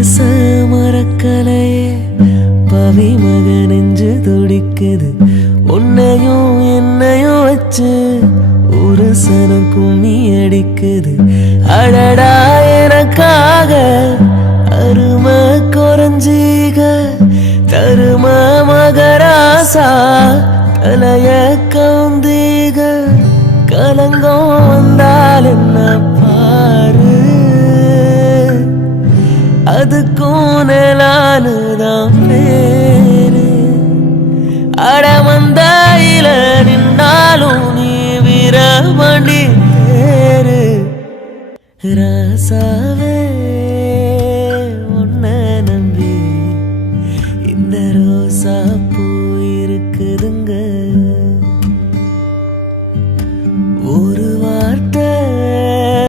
பழச மறக்கலையே பவி மக நெஞ்சு துடிக்குது உன்னையும் என்னையும் வச்சு ஒரு சனம் கும்மி அடிக்குது அடடா எனக்காக அருமை குறைஞ்சீக தரும மகராசா தலைய கவுந்தீக கலங்கம் வந்தால் என்ன பாரு அதுக்கும் நிலானுதான் பேரு அடமந்தாயில நின்னாலும் நீ வீரமணி பேரு ராசாவே